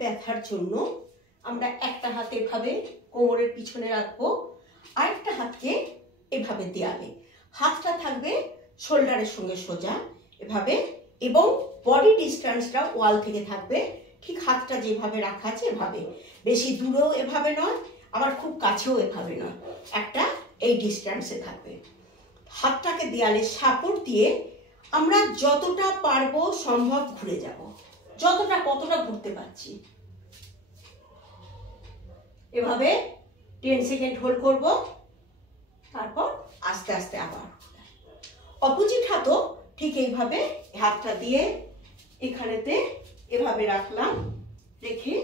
ব্যথার জন্য আমরা একটা হাত এভাবে কোমরের পিছনে রাখবো, আরেকটা হাতকে এভাবে দেয়ালে, হাতটা থাকবে শোল্ডারের সঙ্গে সোজা এভাবে, এবং বডি ডিস্টেন্সটা ওয়াল থেকে থাকবে ঠিক হাতটা যেভাবে রাখা আছে এভাবে, বেশি দূরেও এভাবে নয় আবার খুব কাছেও এভাবে নয়, একটা এই ডিস্টেন্সে থাকবে। হাতটাকে দেয়ালে সাপোর্ট দিয়ে আমরা যতটা পারবো সম্ভব ঘুরে যাব, কতটা ঘুরতে পারছি। এভাবে 10 সেকেন্ড হোল্ড করব, তারপর আস্তে আস্তে আবার অপোজিট হাতও ঠিক এইভাবে হাতটা দিয়ে এখানেতে এভাবে রাখলাম, রেখে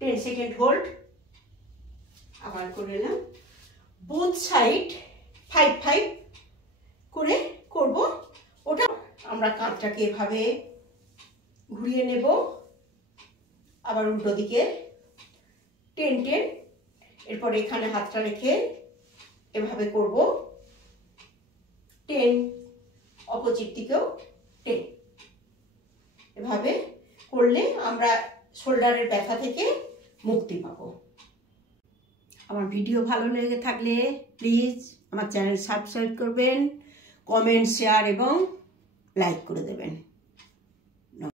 10 সেকেন্ড হোল্ড, আবার করে নিলাম। বোথ সাইড 5-5 করে করব। ওটা আমরা কাঁধটাকে এভাবে ঘুরিয়ে নেব, আবার উল্টো দিকে 10-10, এরপর এখানে হাতটা রেখে এভাবে করব 10, অপোজিট দিকেও 10। এভাবে করলে আমরা শোল্ডারের ব্যথা থেকে মুক্তি পাবো। আমার ভিডিও ভালো লেগে থাকলে প্লিজ আমার চ্যানেল সাবস্ক্রাইব করবেন, কমেন্ট, শেয়ার এবং লাইক করে দেবেন।